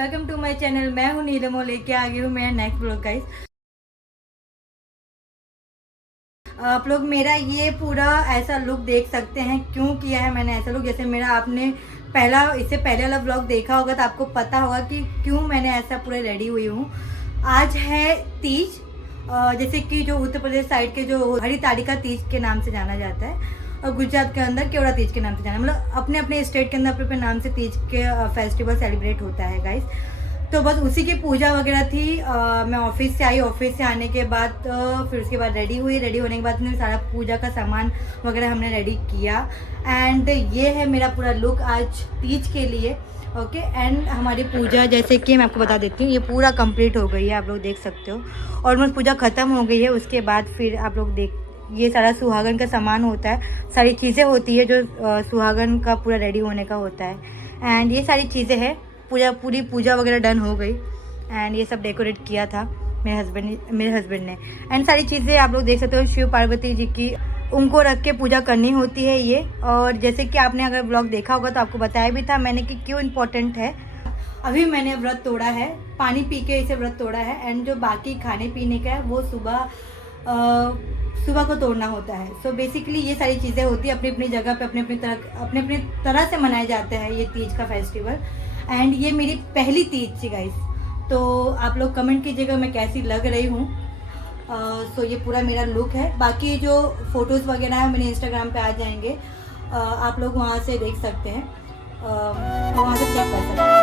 Welcome to my channel. मैं हूँ नीलम और लेके आ गई हूँ मेरा नेक्स्ट ब्लॉग गाइस। आप लोग मेरा ये पूरा ऐसा लुक देख सकते हैं। क्यों किया है मैंने ऐसा लुक, जैसे मेरा आपने इससे पहले वाला ब्लॉग देखा होगा तो आपको पता होगा कि क्यों मैंने ऐसा पूरा रेडी हुई हूँ। आज है तीज, जैसे कि जो उत्तर प्रदेश साइड के जो हरितालिका तीज के नाम से जाना जाता है और गुजरात के अंदर केवड़ा तीज के नाम से जाना, मतलब अपने अपने स्टेट के अंदर अपने अपने नाम से तीज के फेस्टिवल सेलिब्रेट होता है गाइस। तो बस उसी की पूजा वगैरह थी। मैं ऑफिस से आई, ऑफिस से आने के बाद फिर उसके बाद रेडी हुई। रेडी होने के बाद मैंने सारा पूजा का सामान वगैरह हमने रेडी किया एंड ये है मेरा पूरा लुक आज तीज के लिए। ओके एंड हमारी पूजा जैसे कि मैं आपको बता देती हूँ, ये पूरा कंप्लीट हो गई है, आप लोग देख सकते हो। ऑलमोस्ट पूजा ख़त्म हो गई है। उसके बाद फिर आप लोग ये सारा सुहागन का सामान होता है, सारी चीज़ें होती है जो सुहागन का पूरा रेडी होने का होता है। एंड ये सारी चीज़ें हैं, पूरी पूजा वगैरह डन हो गई एंड ये सब डेकोरेट किया था मेरे हस्बैंड ने। एंड सारी चीज़ें आप लोग देख सकते हो, शिव पार्वती जी की उनको रख के पूजा करनी होती है ये। और जैसे कि आपने अगर ब्लॉग देखा होगा तो आपको बताया भी था मैंने कि क्यों इम्पोर्टेंट है। अभी मैंने व्रत तोड़ा है, पानी पी के इसे व्रत तोड़ा है एंड जो बाकी खाने पीने का है वो सुबह को तोड़ना होता है। सो बेसिकली ये सारी चीज़ें होती है, अपनी अपनी जगह पे अपने अपने तरह से मनाए जाते हैं ये तीज का फेस्टिवल। एंड ये मेरी पहली तीज थी गाइस, तो आप लोग कमेंट कीजिएगा मैं कैसी लग रही हूँ। सो ये पूरा मेरा लुक है। बाकी जो फ़ोटोज़ वगैरह है मेरे इंस्टाग्राम पे आ जाएंगे, आप लोग वहाँ से देख सकते हैं, वहाँ से चेक कर सकते हैं।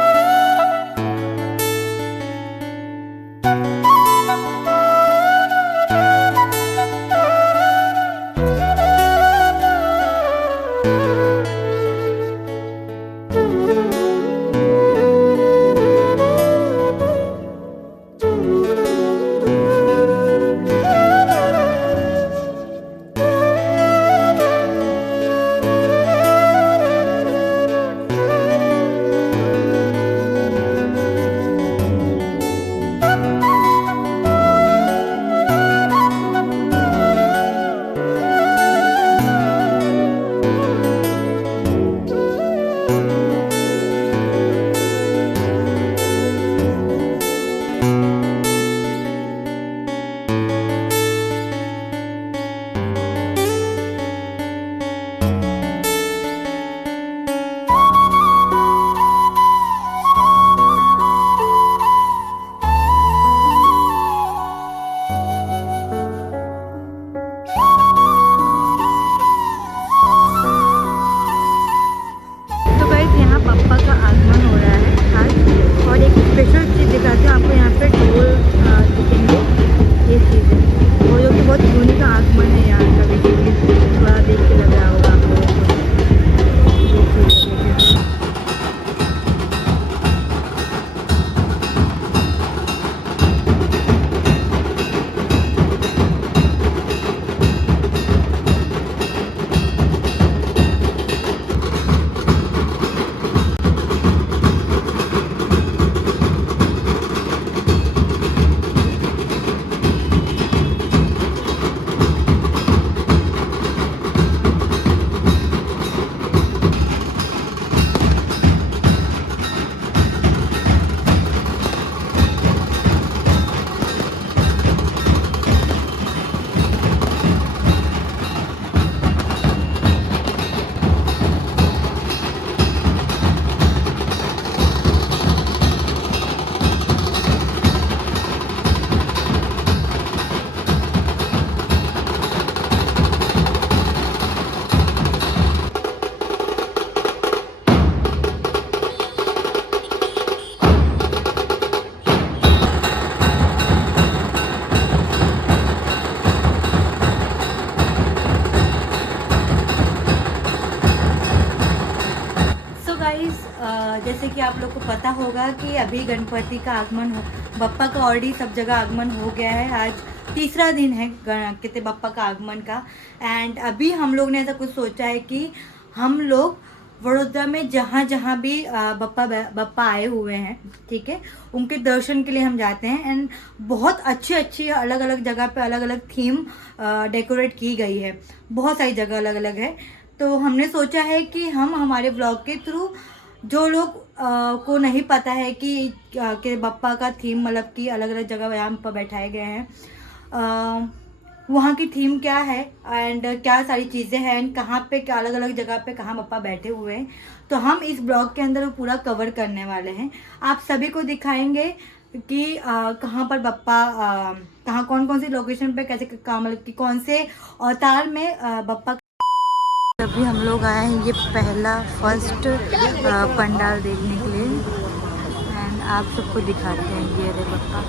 जैसे कि आप लोग को पता होगा कि अभी गणपति का आगमन बप्पा का ऑलरेडी सब जगह आगमन हो गया है। आज तीसरा दिन है कहते बप्पा का आगमन का। एंड अभी हम लोग ने ऐसा कुछ सोचा है कि हम लोग वडोदरा में जहाँ जहाँ भी बप्पा आए हुए हैं, ठीक है, उनके दर्शन के लिए हम जाते हैं। एंड बहुत अच्छी अलग अलग जगह पे अलग अलग थीम डेकोरेट की गई है, बहुत सारी जगह अलग अलग है। तो हमने सोचा है कि हम हमारे ब्लॉग के थ्रू जो लोग को नहीं पता है कि बप्पा का थीम मतलब कि अलग अलग जगह यहाँ पर बैठाए गए हैं, वहाँ की थीम क्या है एंड क्या सारी चीज़ें हैं एंड कहाँ पे क्या अलग अलग जगह पे कहाँ बप्पा बैठे हुए हैं, तो हम इस ब्लॉग के अंदर वो पूरा कवर करने वाले हैं। आप सभी को दिखाएंगे कि कहाँ पर बप्पा कहाँ कौन कौन सी लोकेशन पे कैसे मतलब कि कौन से अवतार में बप्पा। अभी हम लोग आए हैं ये फर्स्ट पंडाल देखने के लिए एंड आप सबको दिखाते हैं ये रे बप्पा।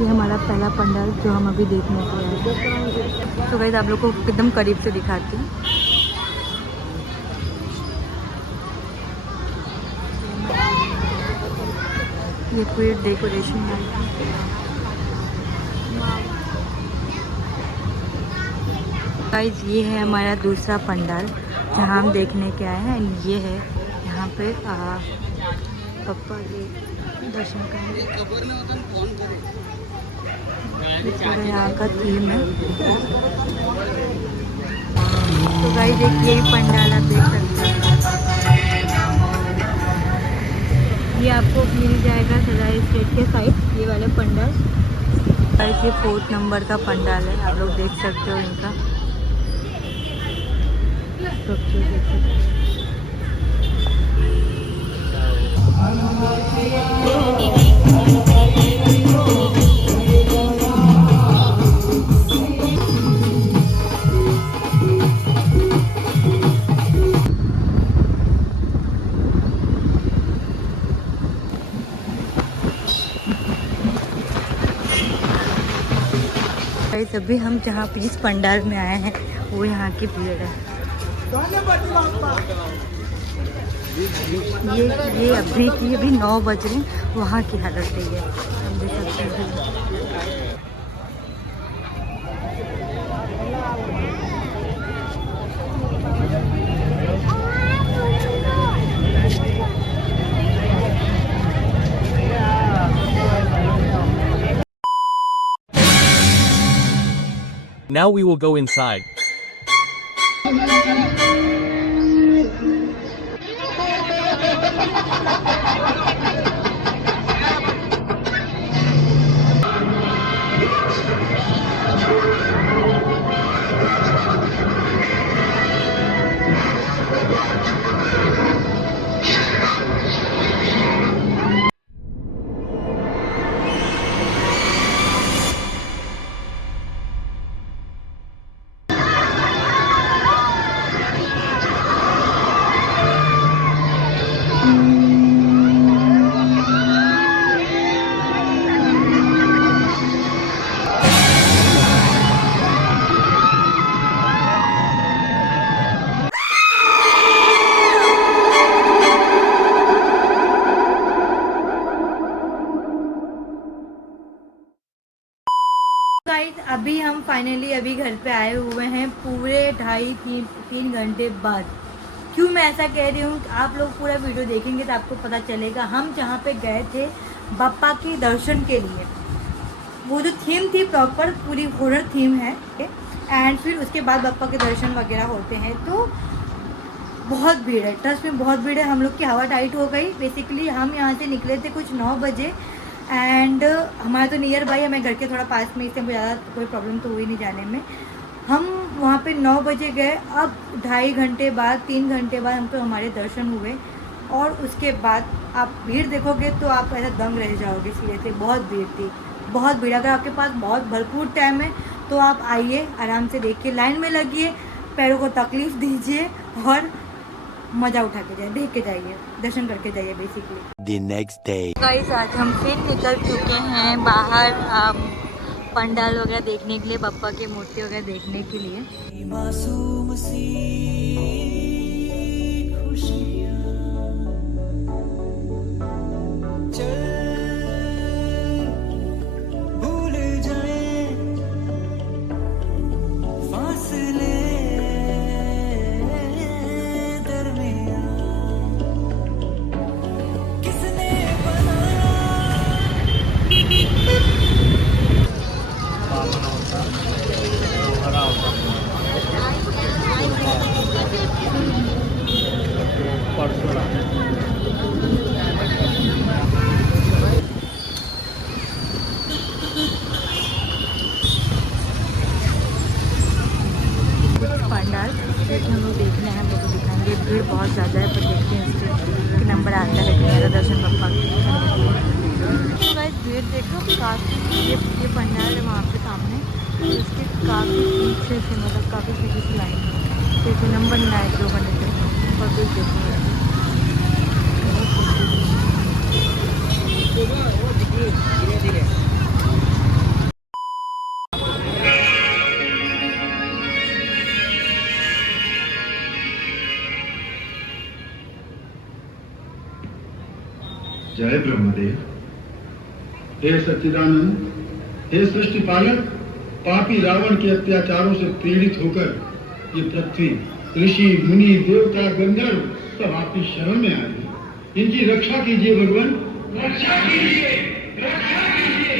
ये हमारा पहला पंडाल जो हम अभी देखने के लिए आए हैं। तो गाइस आप लोग को एकदम करीब से दिखाती हूँ। ये पूरी डेकोरेशन है। गाइस ये है हमारा दूसरा पंडाल जहाँ हम देखने के आए हैं एंड ये है यहाँ पे पप्पा के दर्शन करने। यहाँ का थीम है। तो गाइस देखिए पंडाल आप देख सकते हैं, ये आपको मिल जाएगा सराय स्टेट के साइड ये वाला पंडाल। ये 4 नंबर का पंडाल है, आप लोग देख सकते हो इनका स्ट्रक्चर देख सकते हो। अभी हम जहाँ पे जिस पंडाल में आए हैं वो यहाँ की भीड़ है। ये अभी 9 बज रहे हैं, वहाँ की हालत है ये हम देख सकते हैं। Now we will go inside. अभी हम फाइनली अभी घर पे आए हुए हैं पूरे 2.5-3 घंटे बाद। क्यों मैं ऐसा कह रही हूँ, आप लोग पूरा वीडियो देखेंगे तो आपको पता चलेगा। हम जहाँ पे गए थे बप्पा के दर्शन के लिए, वो जो थीम थी प्रॉपर पूरी हॉरर थीम है एंड फिर उसके बाद बप्पा के दर्शन वगैरह होते हैं, तो बहुत भीड़ है, ट्रस्ट में बहुत भीड़ है। हम लोग की हवा टाइट हो गई। बेसिकली हम यहाँ से निकले थे कुछ 9 बजे एंड हमारा तो नियर बाई, हमें घर के थोड़ा पास में, इससे ज़्यादा कोई प्रॉब्लम तो हुई नहीं जाने में। हम वहाँ पे 9 बजे गए, अब 2.5 घंटे बाद 3 घंटे बाद हमको हमारे दर्शन हुए और उसके बाद आप भीड़ देखोगे तो आप ऐसा दंग रह जाओगे। सीरियसली बहुत भीड़ थी, बहुत भीड़। अगर आपके पास बहुत भरपूर टाइम है तो आप आइए, आराम से देखिए, लाइन में लगिए, पैरों को तकलीफ़ दीजिए और मज़ा उठा के जाइए, देख के जाइए, दर्शन करके जाइए basically. The next day. Guys आज हम फिर निकल चुके हैं बाहर पंडाल वगैरह देखने के लिए, बप्पा की मूर्ति वगैरह देखने के लिए। मासूम सी खुशियां भूल जाए फासले भीड़ बहुत ज़्यादा है, पर देखते हैं इसके नंबर आता है कि मेरा दर्शन पप्पा तो गाइस भीड़ देखो काफ़ी, ये पंडाल है वहाँ पे सामने, तो उसके काफ़ी पीछे से मतलब काफ़ी पीछे से लाइन है, जैसे नंबर नहीं आए 2 घंटे से पब्लिक देखो जय ब्रह्मदेव। हे सच्चिदानंद, हे सृष्टि पालक, पापी रावण के अत्याचारों से पीड़ित होकर ये पृथ्वी, ऋषि मुनि देवता गंधर्व सब आपकी शरण में आए हैं। इनकी रक्षा कीजिए भगवान, रक्षा कीजिए, रक्षा कीजिए।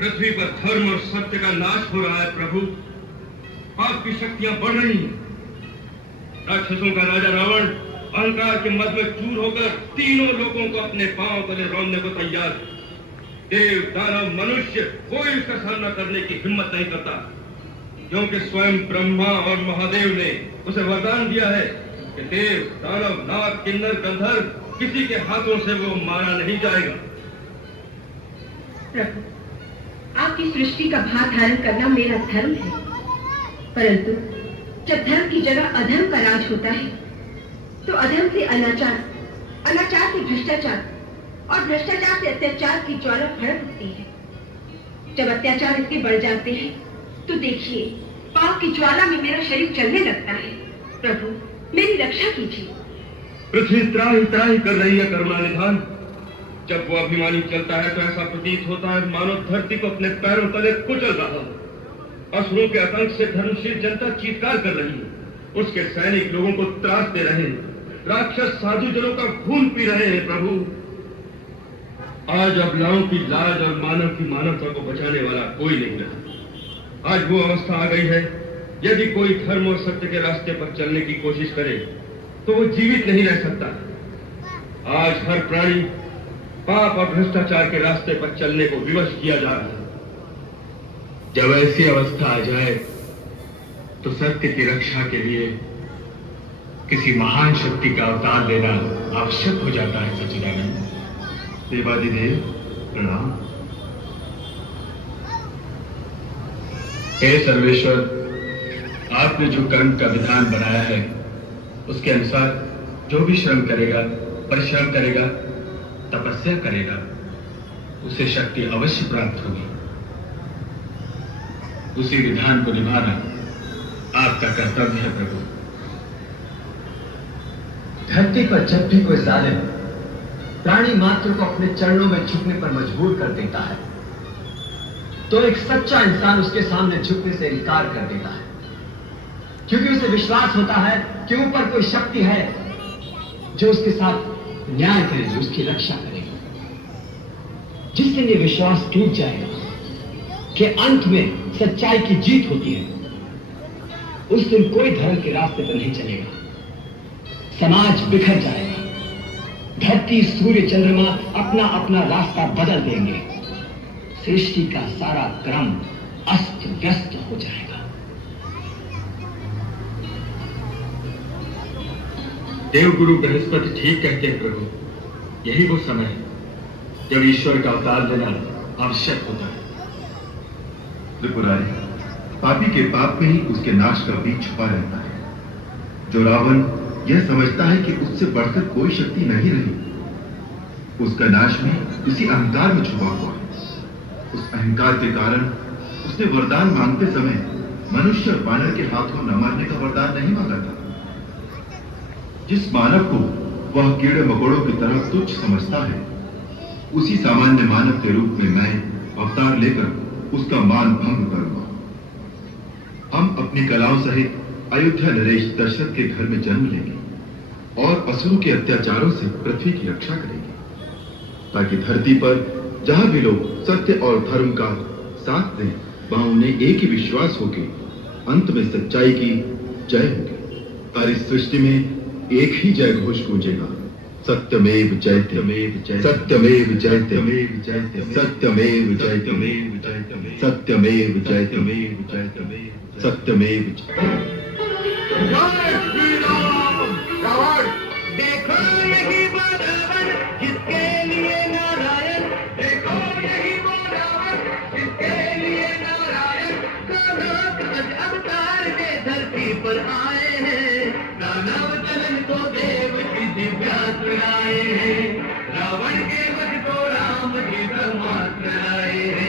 पृथ्वी पर धर्म और सत्य का नाश हो रहा है प्रभु। पाप की शक्तियां बढ़ रही हैं। राक्षसों का राजा रावण अहंकार के मद में चूर होकर तीनों लोगों को अपने पांव तले रौंदने को तैयार। देव दानव मनुष्य कोई उसका सामना करने की हिम्मत नहीं करता, क्योंकि स्वयं ब्रह्मा और महादेव ने उसे वरदान दिया है कि देव दानव नाग किन्नर गंधर्व किसी के हाथों से वो मारा नहीं जाएगा। प्रभु, आपकी सृष्टि का भार धारण करना मेरा धर्म है, परंतु जब धर्म की जगह अधर्म का राज होता है तो अधर्म से अनाचार, अनाचार से भ्रष्टाचार और भ्रष्टाचार से अत्याचार की ज्वाला भड़क उठती है। जब अत्याचार इतने बढ़ जाते हैं तो देखिए पाप की ज्वाला में मेरा शरीर जलने लगता है। प्रभु, मेरी रक्षा कीजिए। पृथ्वी त्राही त्राही कर रही है करुणा निधान। जब वो अभिमानी चलता है तो ऐसा प्रतीत होता है मानो धरती को अपने पैरों तले कुचल रहा हो। असुरों के आतंक से धर्मशील जनता चीत्कार कर रही है, उसके सैनिक लोगों को त्रास दे रहे हैं, राक्षस साधु जनों का खून पी रहे हैं। प्रभु, आज अबलाओं की लाज और मानव की मानवता को बचाने वाला कोई नहीं रहा। आज वो अवस्था आ गई है, यदि कोई धर्म और सत्य के रास्ते पर चलने की कोशिश करे तो वो जीवित नहीं रह सकता। आज हर प्राणी पाप और भ्रष्टाचार के रास्ते पर चलने को विवश किया जा रहा है। जब ऐसी अवस्था आ जाए तो सत्य की रक्षा के लिए किसी महान शक्ति का अवतार लेना आवश्यक हो जाता है। सच्चिदानंद। देवादिदेव प्रणाम। हे सर्वेश्वर, आपने जो कर्म का विधान बनाया है उसके अनुसार जो भी श्रम करेगा, परिश्रम करेगा, तपस्या करेगा, उसे शक्ति अवश्य प्राप्त होगी। उसी विधान को निभाना आपका कर्तव्य है प्रभु। धरती पर जब भी कोई जालिम प्राणी मात्र को अपने चरणों में झुकने पर मजबूर कर देता है तो एक सच्चा इंसान उसके सामने झुकने से इनकार कर देता है, क्योंकि उसे विश्वास होता है कि ऊपर कोई शक्ति है जो उसके साथ न्याय करेगी, उसकी रक्षा करेगी। जिस दिन ये विश्वास टूट जाएगा कि अंत में सच्चाई की जीत होती है, उस दिन कोई धर्म के रास्ते पर नहीं चलेगा। समाज बिखर जाएगा, धरती सूर्य चंद्रमा अपना अपना रास्ता बदल देंगे, सृष्टि का सारा क्रम अस्त व्यस्त हो जाएगा। देवगुरु बृहस्पति ठीक कहते हैं प्रभु। यही वो समय है जब ईश्वर का अवतार लेना आवश्यक होता है। त्रिपुरारी, पापी के पाप में ही उसके नाश का बीज छुपा रहता है। जो रावण यह समझता है कि उससे बढ़कर कोई शक्ति नहीं रही, उसका नाश भी इसी अहंकार में छुपा हुआ है। उस अहंकार के कारण उसने वरदान मांगते समय मनुष्य और वानर के हाथों न मारने का वरदान नहीं मांगा था। जिस मानव को वह कीड़े मकोड़ों की तरह तुच्छ समझता है, उसी सामान्य मानव के रूप में मैं अवतार लेकर उसका मान भंग करूंगा। हम अपनी कलाओं सहित अयोध्या नरेश दशरथ के घर में जन्म लेंगे और असुरों के अत्याचारों से पृथ्वी की रक्षा करेंगे, ताकि धरती पर जहां भी लोग सत्य और धर्म का साथ दें, वहां उन्हें एक ही विश्वास हो कि अंत में सच्चाई की जय होगी। सारी सृष्टि में एक ही जय घोष गूंजेगा, सत्यमेव जयत्यमेव जय, सत्यमेव जयत्यमेव जय, सत्यमेव जयत्यमेव जय, सत्यमेव जयत्यमेव जय, सत्यमेव जय। जय श्री राम। रावण, देखो यही वो रावण जिसके लिए नारायण, देखो यही वो रावण जिसके लिए नारायण नानाक अवतार के धरती पर आए हैं, दानव चलन को देव की दिव्यास्त्र लाए हैं, रावण के वध को राम जी ब्रह्मास्त्र लाए हैं।